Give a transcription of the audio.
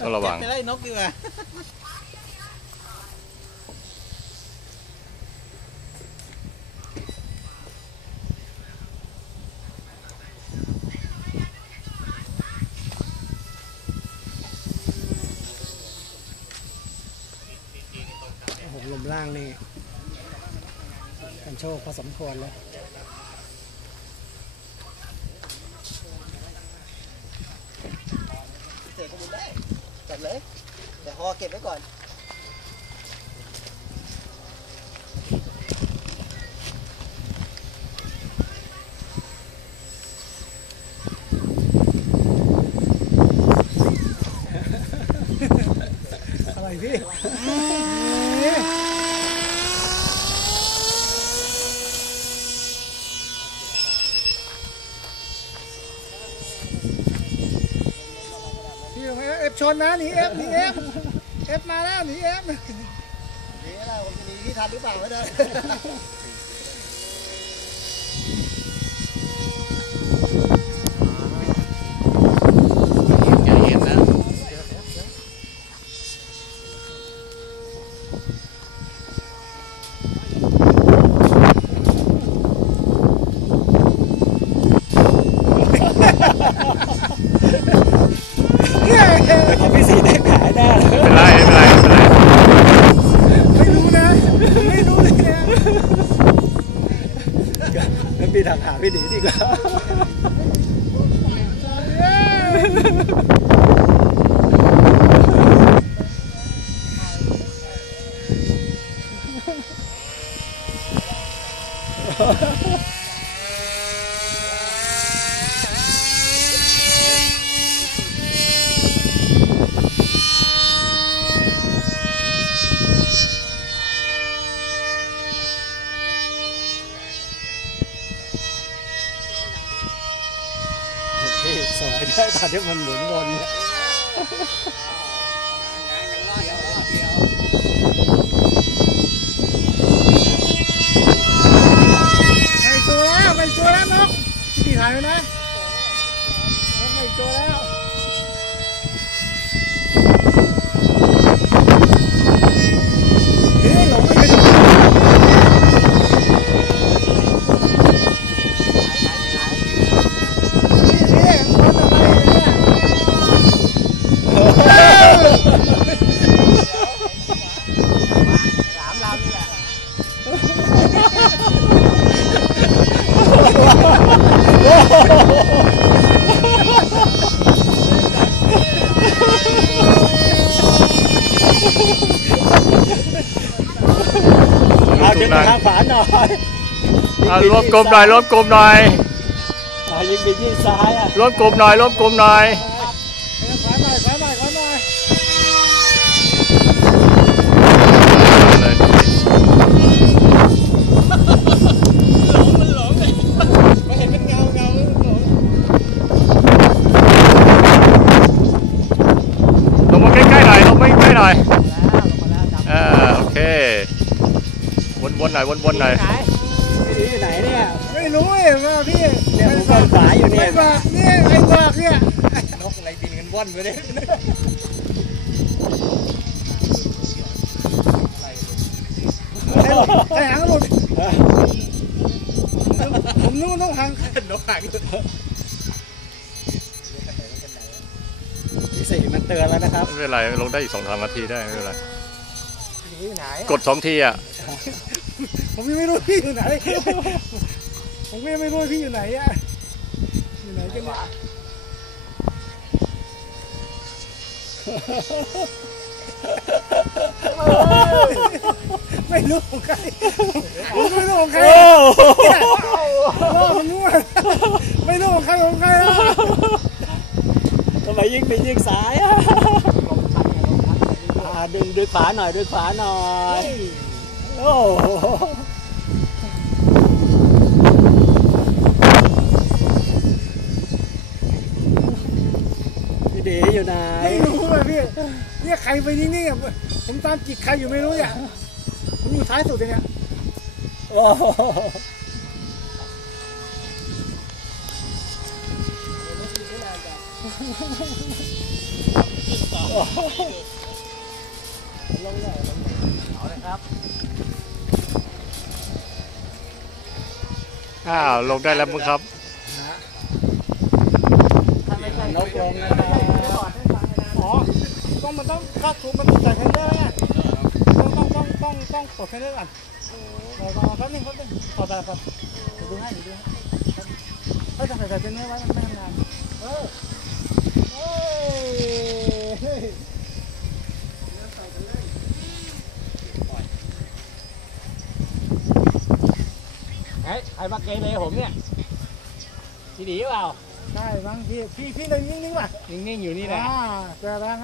ต้องระวังไปไล่นกดีกว่าโอ้โหลมล่างนี่กันโชคพอสมควรเลย เสกก็บินได้จัดเลยแต่ฮอ เก็บไว้ก่อน อะไรพี่ พี่เอฟชนนะหนีเอฟหนีเอฟ เอฟมาแล้วหนีเอฟนี่เราผมจะหนีพี่ทันหรือเปล่าไม่ได้อย่าเห็นนะเขาพี่สีได้ขายได้ไม่ เป็นไรไม่เป็นไรไม่เป็นไรไม่รู้นะ ไม่รู้เลยนะงั้นพี่ทางหาพี่หนีดีกว่าพี่สวย ได้ตอนที่มันหมุนวนเนี่ยไม่ตัวแล้วไม่ตัวแล้วนกพี่ถ่ายไว้นะนกไม่ตัวแล้วเฮ้ยหลงไม่เป็นนี่นี่คนอะไรเนี่ย สามลำนี่แหละ เอาดึงไป ทางขวาหน่อยอะรวมกลมหน่อยรวมกลมหน่อยอ่ายิงไปยิงซ้ายอะรวมกลมหน่อยรวมกลมหน่อย ขวาหน่อยขวาหน่อยขวาหน่อยเลย ไม่เห็นเป็นเงาเงาหลง ลงมาใกล้ๆหน่อยลงมาใกล้ๆหน่อย แล้วลงมาแล้วจับ อ่าโอเค วนๆหน่อยวนๆหน่อยไหนพี่อยู่ไหนเนี่ย ไม่รู้เองว่าพี่เนี่ยผมคนขวาอยู่เนี่ไม่ยบอกเนี่ยไอ้บอกเนี่ยนกอะไรบินกันว่อนไปเนี่ยไอ้หางหลุดผมนึกว่าต้องหางนกหางหลุดพี่สี่มันเตือนแล้วนะครับ ไม่เป็นไรลงได้อีกสองสามนาทีได้ไม่เป็นไรหนีอยู่ไหนกดสองทีอะ ผมยังไม่รู้พี่อยู่ไหน ผมยังไม่รู้พี่อยู่ไหนอะอยู่ไหนกันเนี่ยไม่รู้ของใครผมไม่รู้ของใครโอ้โอ้มันมั่วไม่รู้ของใครของใครอะทำไมยิงไปยิงซ้ายอะดึงดึงขาหน่อยดึงขาหน่อย อ้โหพี่ดีอยู่ไหนไม่รู้เลยพี่เนี่ยใครไปนิ่งๆอะผมตามจิกใครอยู่ไม่รู้เนี่ยผมอยู่ท้ายสุดเลยเนี่ยโอ้โหลงเลยลงเลย เอาเลยครับ อ้าว ลงได้แล้วมึงครับถ้าไม่ใช่นกลงนะครับอ๋อ ต้องมันต้องถ้าถูกมันต้องใส่เทนเดอร์ไงต้องต้องต้องต้องต้องกดเทนเดอร์ก่อนรอรอแป๊บนึงแป๊บนึงต่อไปครับเดี๋ยวดูให้เดี๋ยวดูให้เฮ้ยจะใส่ใส่เทนเดอร์ไว้มันไม่ทำงานเออเฮ้ย เฮ้ยเฮ้ยใครมาเกเรผมเนี่ยพี่ดีเปล่า ใช่บางทีพี่พี่เลยนิ่งๆว่ะนิ่งๆอยู่นี่แหละอ่าเจอแล้วงั้น